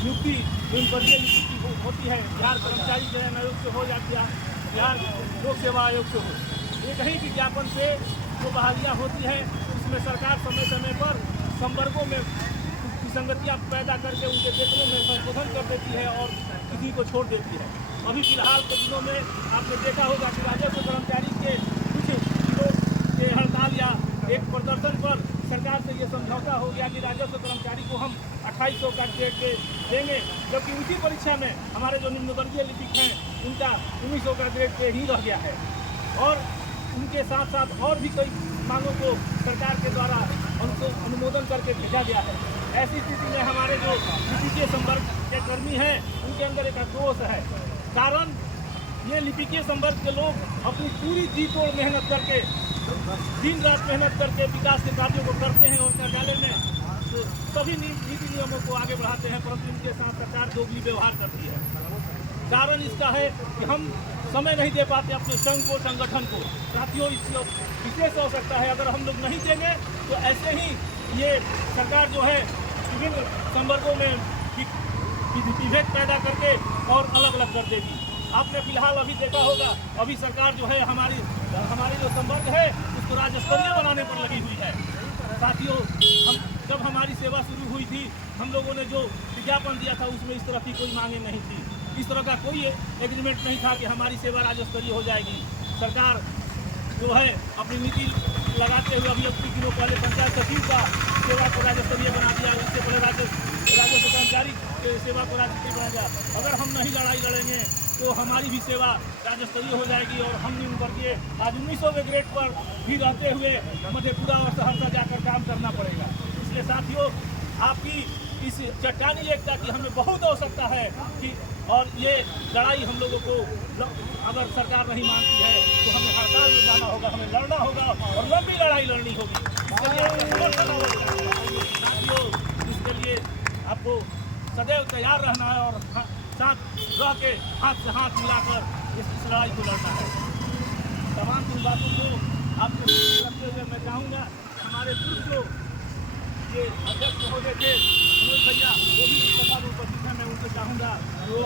नियुक्ति वर्गीय नियुक्ति होती है, बिहार कर्मचारी चयन आयोग से हो या बिहार लोक सेवा आयोग से हो, एक ही विज्ञापन से जो बहालियाँ होती हैं उसमें सरकार समय समय पर संवर्गों में विसंगतियाँ पैदा करके उनके वेतनों में संशोधन कर देती है और किसी को छोड़ देती है। अभी फिलहाल के दिनों में आपने देखा होगा कि राजस्व कर्मचारी के कुछ दिनों के हड़ताल या एक प्रदर्शन पर सरकार से ये समझौता हो गया कि राजस्व कर्मचारी को हम 2800 का ग्रेड देंगे, जबकि उसी परीक्षा में हमारे जो निम्नवर्गीय लिपिक हैं उनका 1900 का ग्रेड ही रह गया है। और उनके साथ साथ और भी कई मांगों को सरकार के द्वारा उनको अनुमोदन करके भेजा गया है। ऐसी स्थिति में हमारे जो लिपिकीय संवर्ग के कर्मी हैं उनके अंदर एक आक्रोश है। कारण ये लिपिकीय संवर्ग के लोग अपनी पूरी जी तोड़ मेहनत करके, दिन रात मेहनत करके विकास के कार्यों को करते हैं और कार्यालय में तो सभी नीति नियमों को आगे बढ़ाते हैं, परंतु इनके साथ सरकार दोगली व्यवहार करती है। कारण इसका है कि हम समय नहीं दे पाते अपने संघ को, संगठन को। साथियों, इसकी विशेष आवश्यकता है। अगर हम लोग नहीं देंगे तो ऐसे ही ये सरकार जो है विभिन्न संवर्गों में विभेद पैदा करके और अलग अलग कर देगी। आपने फिलहाल अभी देखा होगा, अभी सरकार जो है हमारी जो संवर्ग है उसको राज्य स्तरीय बनाने पर लगी हुई है। साथियों, जब हमारी सेवा शुरू हुई थी हम लोगों ने जो विज्ञापन दिया था उसमें इस तरह की कोई मांगे नहीं थी, इस तरह का कोई एग्रीमेंट नहीं था कि हमारी सेवा राज्य स्तरीय हो जाएगी। सरकार जो है अपनी नीति लगाते हुए अभी कुछ दिनों पहले पंचायत सचिव का सेवा को राज्य स्तरीय बना दिया, उससे पहले राजस्व कर्मचारी के सेवा को राज्य स्तरीय बना दिया। अगर हम नहीं लड़ाई लड़ेंगे तो हमारी भी सेवा राज्य स्तरीय हो जाएगी और हम निम्न वर्गीय आज 1900 के ग्रेड पर भी रहते हुए मधेपुरा और सहरसा जाकर काम करना पड़ेगा। इसलिए साथियों, आपकी इस चट्टानी एकता की हमें बहुत आवश्यकता है कि और ये लड़ाई हम लोगों को अगर सरकार नहीं मानती है तो हमें हड़ताल में जाना होगा, हमें लड़ना होगा और लंबी लड़ाई लड़नी होगी। साथियों, इसके लिए आपको सदैव तैयार रहना है और साथ रह के हाथ से हाथ मिलाकर इस लड़ाई को लड़ना है। तमाम इन बातों को आपको रखते हुए मैं चाहूँगा हमारे पूर्व जो ये अध्यक्ष महोदय थे मनोज भैया, वो भी इस सभा में उपस्थित हैं। मैं उनसे चाहूँगा वो